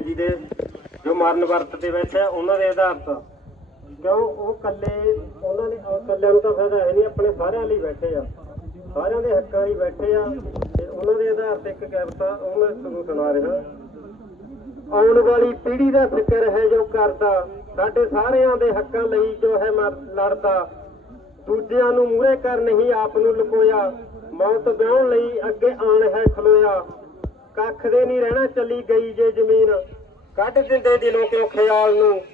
ਜੀ ਦੇ ਜੋ ਮਰਨ ਵਰਤ ਤੇ ਬੈਠੇ ਉਹਨਾਂ ਦੇ ਆਧਾਰ ਕਿਉਂ? ਉਹ ਕੱਲੇ ਉਹਨਾਂ ਨੇ ਕੱਲਿਆਂ ਨੂੰ ਤਾਂ ਫਾਇਦਾ ਹੈ ਨਹੀਂ, ਆਪਣੇ ਸਾਰਿਆਂ ਲਈ ਬੈਠੇ ਆ। ਸਾਰਿਆਂ ਦੇ ਹੱਕਾਂ ਲਈ ਬੈਠੇ ਆ, ਤੇ ਉਹਨਾਂ ਦੇ ਆਧਾਰ ਤੇ ਇੱਕ ਕਵਿਤਾ ਉਹ ਮੈਂ ਤੁਹਾਨੂੰ ਸੁਣਾ ਰਿਹਾ। ਆਉਣ ਵਾਲੀ ਪੀੜ੍ਹੀ ਦਾ ਫਿਕਰ ਹੈ ਜੋ ਕਰਦਾ, ਸਾਡੇ ਸਾਰਿਆਂ ਦੇ ਹੱਕਾਂ ਲਈ ਜੋ ਹੈ ਮਰ- ਲੜਦਾ। ਦੂਜਿਆਂ ਨੂੰ ਮੂਹਰੇ ਕਰ ਨਹੀਂ, ਆਪ ਨੂੰ ਲੁਕੋਇਆ। ਮੌਤ ਵਿਆਹਣ ਲਈ ਅੱਗੇ ਆਣ ਹੈ ਖਲੋਇਆ। ਕੱਖ ਦੇ ਨਹੀਂ ਰਹਿਣਾ ਚੱਲੀ ਗਈ ਜੇ ਜ਼ਮੀਨ। ਕੱਢ ਦਿੰਦੇ ਦਿਲੋਂ ਕਿਉਂ ਖਿਆਲ ਨੂੰ?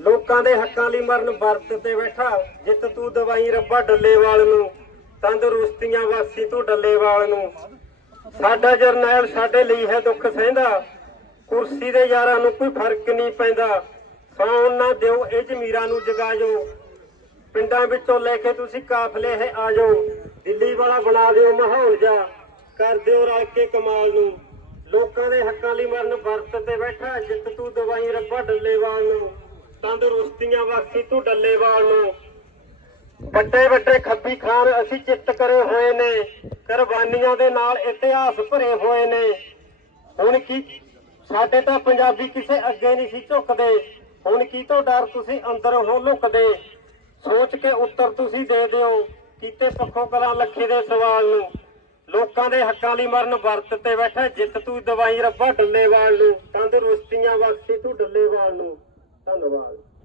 ਲੋਕਾਂ ਦੇ ਹੱਕਾਂ ਲਈ ਮਰਨ ਵਰਤ ਤੇ ਬੈਠਾ। ਜਿੱਤ ਤੂੰ ਦਵਾਈ ਰੱਬਾ ਡੱਲੇਵਾਲ ਨੂੰ। ਤੰਦਰੁਸਤੀਆਂ ਵਾਸੀ ਤੂੰ ਡੱਲੇਵਾਲ ਨੂੰ। ਸਾਡਾ ਜਰਨੈਲ ਸਾਡੇ ਲਈ ਹੈ ਦੁੱਖ ਸਹਿੰਦਾ। ਕੁਰਸੀ ਦੇ ਯਾਰਾਂ ਨੂੰ ਕੋਈ ਫ਼ਰਕ ਨਹੀਂ ਪੈਂਦਾ। ਸੌਣ ਨਾ ਦਿਓ ਇਹ ਜ਼ਮੀਰਾਂ ਨੂੰ ਜਗਾਇਓ। ਪਿੰਡਾਂ ਵਿੱਚੋਂ ਲੈ ਕੇ ਤੁਸੀਂ ਕਾਫਲੇ ਹੈ ਆ ਦਿੱਲੀ ਵਾਲਾ ਬਣਾ ਦਿਓ ਮਾਹੌਲ ਜਾ ਕਰ ਦਿਓ ਰਲ ਕੇ ਕਮਾਲ ਨੂੰ। ਲੋਕਾਂ ਦੇ ਹੱਕਾਂ ਲਈ ਮਰਨ ਵਰਤ ਤੇ ਬੈਠਾ, ਜਿੱਤ ਤੂੰ ਦਵਾਈ ਰੱਬਾ ਡੱਲੇਵਾਲ ਨੂੰ, ਤੰਦਰੁਸਤੀਆਂ ਵਾਸੀ ਤੂੰ ਡੱਲੇਵਾਲ ਨੂੰ। ਵੱਡੇ ਵੱਡੇ ਖੱਬੀ ਖਾਨ ਅਸੀਂ ਚਿੱਤ ਕਰੇ ਹੋਏ ਨੇ, ਕੁਰਬਾਨੀਆਂ ਦੇ ਨਾਲ ਇਤਿਹਾਸ ਭਰੇ ਹੋਏ ਨੇ। ਹੁਣ ਕੀ, ਸਾਡੇ ਤਾਂ ਪੰਜਾਬੀ ਕਿਸੇ ਅੱਗੇ ਨਹੀਂ ਸੀ ਝੁਕਦੇ। ਹੁਣ ਕੀ ਤੋਂ ਡਰ ਤੁਸੀਂ ਅੰਦਰ ਹੋ ਲੁਕਦੇ? ਸੋਚ ਕੇ ਉੱਤਰ ਤੁਸੀਂ ਦੇ ਦਿਓ, ਕੀਤੇ ਪੱਖੋਂ ਕਲਾਂ ਲੱਖੇ ਦੇ ਸਵਾਲ ਨੂੰ। ਲੋਕਾਂ ਦੇ ਹੱਕਾਂ ਲਈ ਮਰਨ ਵਰਤ ਤੇ ਬੈਠਾ ਜਿੱਤ ਤੂੰ ਦਵਾਈ ਰੱਬਾ, ਡੱਲੇਵਾਲ ਨੂੰ। ਤੰਦਰੁਸਤੀਆਂ ਬਖਸ਼ੀ ਤੂੰ ਡੱਲੇਵਾਲ ਨੂੰ। ਧੰਨਵਾਦ।